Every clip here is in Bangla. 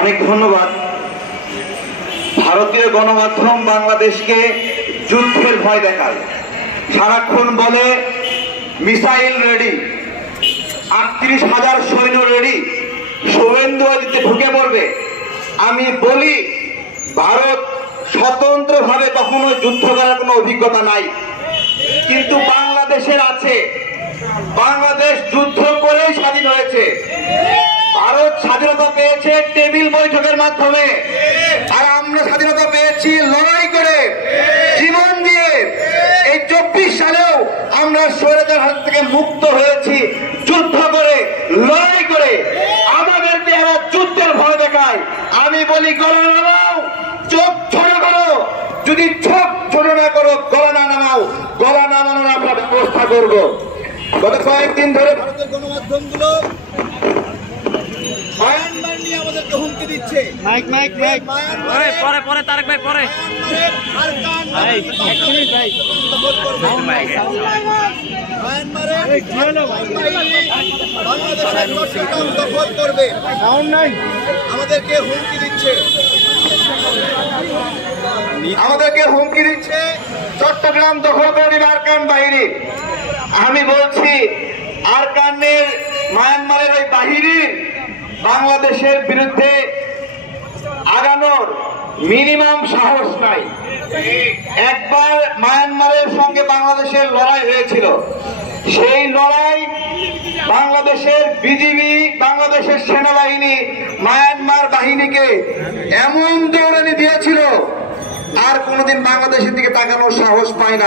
অনেক ধন্যবাদ। ভারতীয় গণমাধ্যম বাংলাদেশকে যুদ্ধের ভয় দেখায়, সারাক্ষণ বলে মিসাইল রেডি, 38,000 সৈন্য রেডি, শুভেন্দু অধিকারী ঢুকে পড়বে। আমি বলি, ভারত স্বতন্ত্রভাবে কখনো যুদ্ধ করার কোনো অভিজ্ঞতা নাই, কিন্তু বাংলাদেশের আছে। বাংলাদেশ যুদ্ধ করেই স্বাধীন হয়েছে। ভারত স্বাধীনতা পেয়েছে টেবিল বৈঠকের মাধ্যমে, আর আমরা স্বাধীনতা পেয়েছি লড়াই করে, জীবন দিয়ে। এই 24 সালেও আমরা স্বৈরাচার হাত থেকে মুক্ত হয়েছি যুদ্ধ করে, লড়াই করে। আমাদেরকে এরা যুদ্ধের ভয় দেখায়। আমি বলি, গলা নামাও, চোখ ছোট করো। যদি চোখ ছোট না করো, গলা না নামাও, গলা নামানোর আমরা ব্যবস্থা করবো। গত কয়েকদিন ধরে ভারতের গণমাধ্যমগুলো মায়ানমার নিয়ে আমাদেরকে হুমকি দিচ্ছে। পরে তারেক ভাই পরে দখল করবে, আমাদেরকে হুমকি দিচ্ছে। চট্টগ্রাম দখল করে দিবে আরকান বাহিনী। আমি বলছি, আরকানের মায়ানমারের ওই বাহিনীর বাংলাদেশের বিরুদ্ধে আগানোর মিনিমাম সাহস নাই। একবার মায়ানমারের সঙ্গে বাংলাদেশের লড়াই হয়েছিল। সেই লড়াই বাংলাদেশের বিজিবি, বাংলাদেশের সেনাবাহিনী মায়ানমার বাহিনীকে এমন দৌড়ানি দিয়েছিল, আর কোনোদিন বাংলাদেশের দিকে তাকানোর সাহস পায়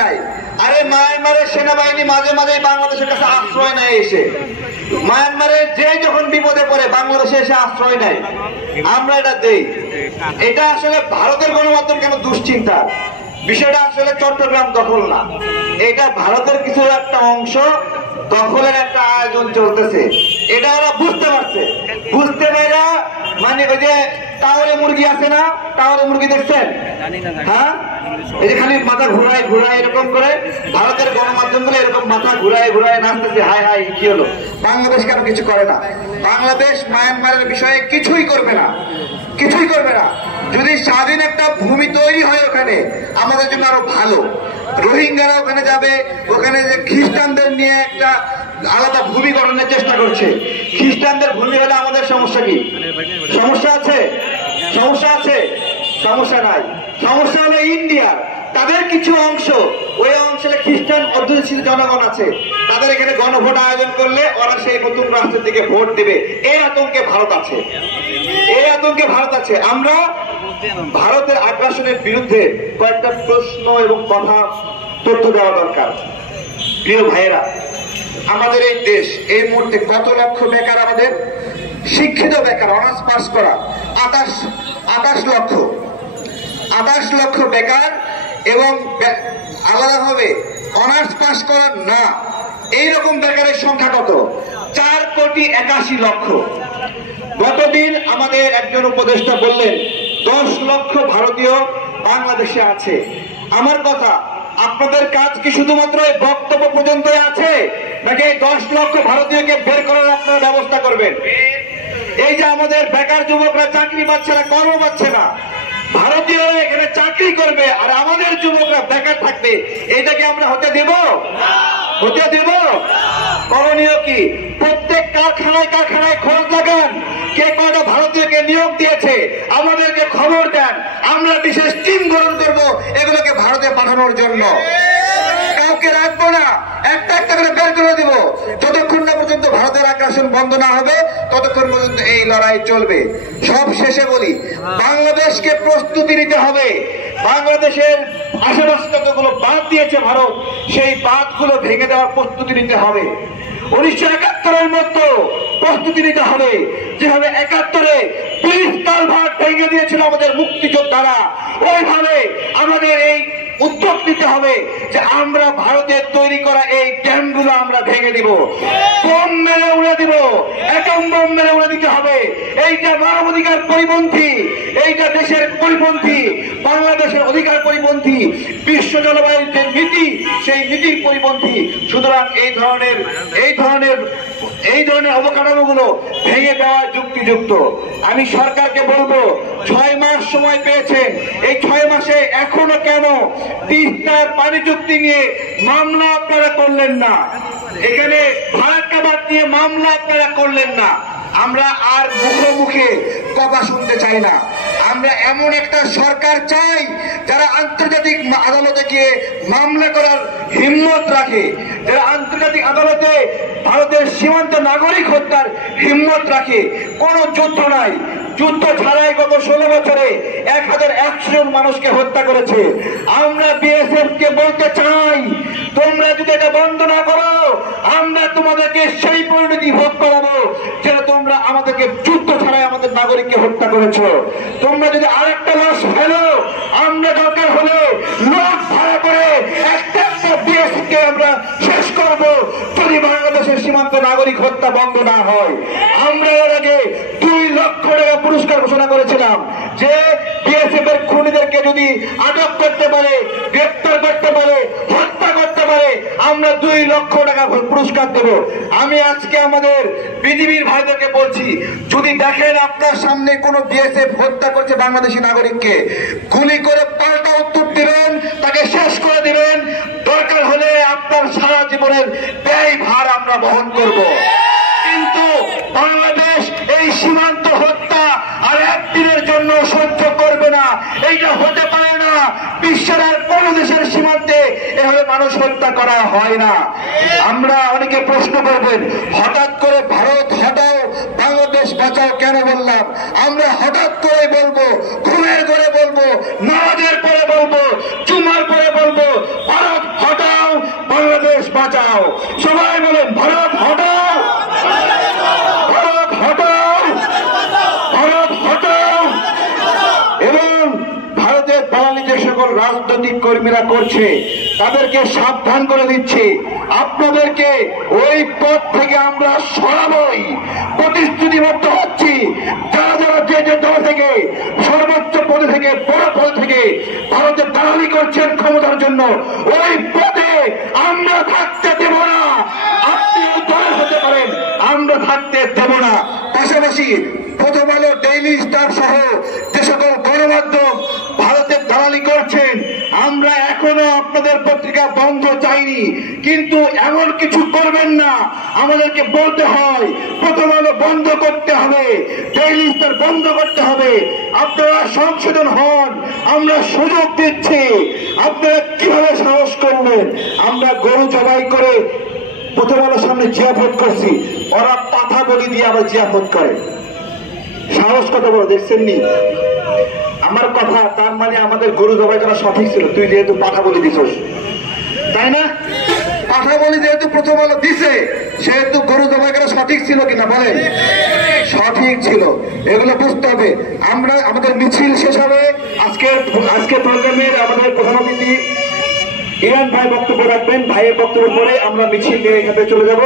নাই। আরে মায়ানমারের সেনাবাহিনী মাঝে মাঝে বাংলাদেশের কাছে আশ্রয় নেয়। এসে মায়ানমারের যে যখন বিপদে পড়ে বাংলাদেশে এসে আশ্রয় নেয়, আমরা এটা দেই। এটা আসলে ভারতের গণমাধ্যম কেন দুশ্চিন্তা। বিষয়টা আসলে চট্টগ্রাম দখল না, এটা ভারতের কিছু একটা অংশ দখলের একটা আয়োজন চলতেছে। এটা ওরা বুঝতে পারছে। বুঝতে পারা মানে ওই যে টাওয়ারে মুরগি আছে না, টাওয়ারে মুরগি দেখছেন? হ্যাঁ, এই যে খালি মাথা ঘুরায় ঘুরায় এরকম করে ভারতের গণমাধ্যম গুলো এরকম মাথা ঘুরায় ঘুরায় নাচতেছে। হায় হায়, কি হলো? বাংলাদেশ কেন কিছু করে না? বাংলাদেশ মায়ানমারের বিষয়ে কিছুই করবে না। যদি স্বাধীন একটা ভূমি তৈরি হয় ওখানে, আমাদের জন্য আরো ভালো। রোহিঙ্গারা ওখানে যাবে, ওখানে যে খ্রিস্টানদের নিয়ে একটা আলাদা ভূমি গঠনের চেষ্টা করছে। খ্রিস্টানদের ভূমি হলে আমাদের সমস্যা কি? সমস্যা আছে? সমস্যা নাই। সমস্যা হলো ইন্ডিয়ার। তাদের কিছু অংশ, ওই অঞ্চলে খ্রিস্টান অধ্যুষিত জনগণ আছে, তাদের এখানে গণভোট আয়োজন করলে ওরা সেই নতুন রাষ্ট্রের দিকে ভোট দিবে। এই আতঙ্কে ভারত আছে। আমরা ভারতের আগ্রাসনের বিরুদ্ধে কয়েকটা প্রশ্ন এবং কথা তথ্য দেওয়া দরকার। প্রিয় ভাইয়েরা, আমাদের এই দেশ এই মুহূর্তে কত লক্ষ বেকার? আমাদের শিক্ষিত বেকার, অনার্স পাস করা 28 লক্ষ বেকার, এবং আলাদাভাবে অনার্স পাস করার না, এইরকম বেকারের সংখ্যা কত? 4,81,00,000। গতদিন আমাদের একজন উপদেষ্টা বললেন 10 লক্ষ ভারতীয় বাংলাদেশে আছে। আমার কথা, আপনাদের কাজ কি শুধুমাত্র এই বক্তব্য পর্যন্ত আছে, নাকি এই 10 লক্ষ ভারতীয়কে বের করার আপনারা ব্যবস্থা করবেন? এই যে আমাদের বেকার যুবকরা চাকরি পাচ্ছে না, কর্ম পাচ্ছে না, ভারতীয়রা এখানে চাকরি করবে আর আমাদের যুবকরা বেকার থাকবে, এইটাকে আমরা হতে দেব? করণীয় কি? প্রত্যেক কারখানায় খোঁজ লাগান, কে কয়টা ভারতীয়কে নিয়োগ দিয়েছে, আমাদেরকে খবর দেন। আমরা বিশেষ টিম গঠন করবো এগুলোকে ভারতে পাঠানোর জন্য। কাউকে রাখবো না, একটা করে বের করে দিব। যতক্ষণ না পর্যন্ত ভারতের আগ্রাসন বন্ধ না হবে, ততক্ষণ পর্যন্ত এই লড়াই চলবে। সব শেষে বলি, বাংলাদেশকে প্রস্তুতি নিতে হবে। বাংলাদেশের আশেপাশে যতগুলো বাঁধ দিয়েছে ভারত, সেই বাঁধগুলো ভেঙে দেওয়ার প্রস্তুতি নিতে হবে। 1971-এর মতো প্রস্তুতি নিতে হবে। যেভাবে 71-এ ব্রিজ কালভার্ট ভেঙে দিয়েছিল আমাদের মুক্তিযোদ্ধারা, ওইভাবে আমাদের এই উদ্যোগ নিতে হবে যে আমরা ভারতের তৈরি করা এই ড্যামগুলো আমরা ভেঙে দিব, বোম মেরে উড়ে দিব, অ্যাটম বোম মেরে উড়ে দিতে হবে। এইটা মানবাধিকার পরিপন্থী, এইটা দেশের পরিপন্থী, বাংলাদেশের অধিকার পরিপন্থী, বিশ্ব জলবায়ুর যে নীতি সেই নীতির পরিপন্থী। সুতরাং এই ধরনের অবকাঠামোগুলো ভেঙে দেওয়া যুক্তিযুক্ত। আমি সরকারকে বলবো 6 মাস সময় পেয়েছেন, এই 6 মাসে এখনো কেন তিস্তার পানি চুক্তি নিয়ে মামলা আপনারা করলেন না? এখানে ফারাক্কাবাদ নিয়ে মামলা আপনারা করলেন না? আমরা আর মুখে কথা শুনতে চাই না। আমরা এমন একটা সরকার চাই যারা আন্তর্জাতিক আদালতে গিয়ে মামলা করার হিম্মত রাখে, যারা আন্তর্জাতিক আদালতে ভারতের সীমান্ত নাগরিক হত্যার হিম্মত রাখে। কোনো যুদ্ধ নাই, যুদ্ধ ছাড়াই গত 16 বছরে 1100 জন মানুষকে হত্যা করেছে। আমরা বিএসএফ কে বলতে চাই, তোমরা যদি এটা বন্ধ না করো, আমরা তোমাদেরকে সেই পরিণতি ভোগ করাবো যেটা তোমরা আমাদেরকে যুদ্ধ ছাড়াই আমাদের নাগরিককে হত্যা করেছো। তোমরা যদি আরেকটা লাশ ফেলো, আমরা দরকার হলে লোক ভাড়া করে একটা বিএসএফ কে আমরা শেষ করবো যদি বাংলাদেশের সীমান্ত নাগরিক হত্যা বন্ধ না হয়। আমরা এর আগে 2 লক্ষ টাকা পুরস্কার ঘোষণা করেছিলাম যে বিএসএফ এর খুনিদেরকে যদি আটক করতে পারে, গ্রেপ্তার করতে পারে, হত্যা করতে পারে, আমরা 2 লক্ষ টাকা পুরস্কার দেব। আমি আজকে আমাদের বিজিবির ভাইদেরকে বলছি, যদি দেখেন আপনার সামনে কোন বিএসএফ হত্যা করছে বাংলাদেশি নাগরিককে, গুলি করে পাল্টা উত্তর দিবেন, তাকে শেষ করে দিবেন। দরকার হলে আপনার সারা জীবনের ব্যয় ভার আমরা বহন করব। কিন্তু বাংলাদেশ এই সীমান্ত হত্যা আর একদিনের জন্য সহ্য করবে না। এইটা হতে পারে না। বিশ্বের আর কোন দেশের সীমান্তে এভাবে মানুষ হত্যা করা হয় না। আমরা অনেকে প্রশ্ন করবেন, হঠাৎ করে ভারত হটাও বাংলাদেশ বাঁচাও কেন বললাম? আমরা হঠাৎ করে বলবো, ঘুমের করে বলবো, নামাজের পরে বলবো, জুমার পরে বলবো, ভারত হটাও বাংলাদেশ বাঁচাও। সবাই বলেন ভারত হটাও, ভারত হটাও, ভারত হটাও। এবং ভারতের দালালি যে সকল রাজনৈতিক কর্মীরা করছে তাদেরকে সাবধান করে দিচ্ছে, আপনাদেরকে ওই পদ থেকে আমরা সরাবই, প্রতিশ্রুতিবদ্ধ হচ্ছি। যারা যারা যে দল থেকে সর্বোচ্চ পদে থেকে বড় পদে থেকে ভারতের দালালি করছেন ক্ষমতার জন্য, ওই পদে আমরা থাকতে দেব না। আপনি দল হতে পারেন, আমরা থাকতে দেব না। পাশাপাশি প্রথম আলো, ডেইলি স্টার সহ যে সকল গণমাধ্যম ভারতের দালালি করছেন, আমরা এখনো আপনাদের পত্রিকা বন্ধ চাইনি, কিন্তু এমন কিছু করবেন না। আমাদেরকে বলতে হয় প্রথম আলো বন্ধ করতে হবে, ডেইলি স্টার বন্ধ করতে হবে। আপনারা সংশোধন হন, আমরা সুযোগ দিচ্ছি। আপনারা কিভাবে সাহস করবেন? আমরা গরু জবাই করে প্রথম আলোর সামনে জিয়াফত করছি, ওরা পাঠা বলি দিয়ে আবার জিয়াফত করে। সাহস কথা বলো, দেখছেন নি আমার কথা? তার মানে আমাদের গরু জবাই করা সঠিক ছিল। তুই যেহেতু পাঠা বলি দিছস, তাই না? পাঠা বলি যেহেতু প্রথম আলো দিছে, সেহেতু গরু জবাই করা সঠিক ছিল কিনা বলেন? সঠিক ছিল। এগুলো বুঝতে হবে। আমরা আমাদের মিছিল শেষ হবে। আজকে প্রোগ্রামের আমাদের প্রধান অতিথি ইরান ভাই বক্তব্য রাখবেন। ভাইয়ের বক্তব্য পরে আমরা মিছিল নিয়ে এখানে চলে যাব।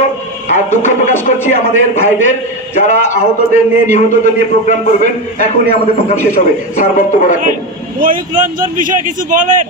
আর দুঃখ প্রকাশ করছি আমাদের ভাইদের, যারা আহতদের নিয়ে নিহতদের নিয়ে প্রোগ্রাম করবেন। এখনই আমাদের প্রোগ্রাম শেষ হবে। স্যার বক্তব্য রাখবেন। ময়ূক রঞ্জন বিষয়ে কিছু বলেন।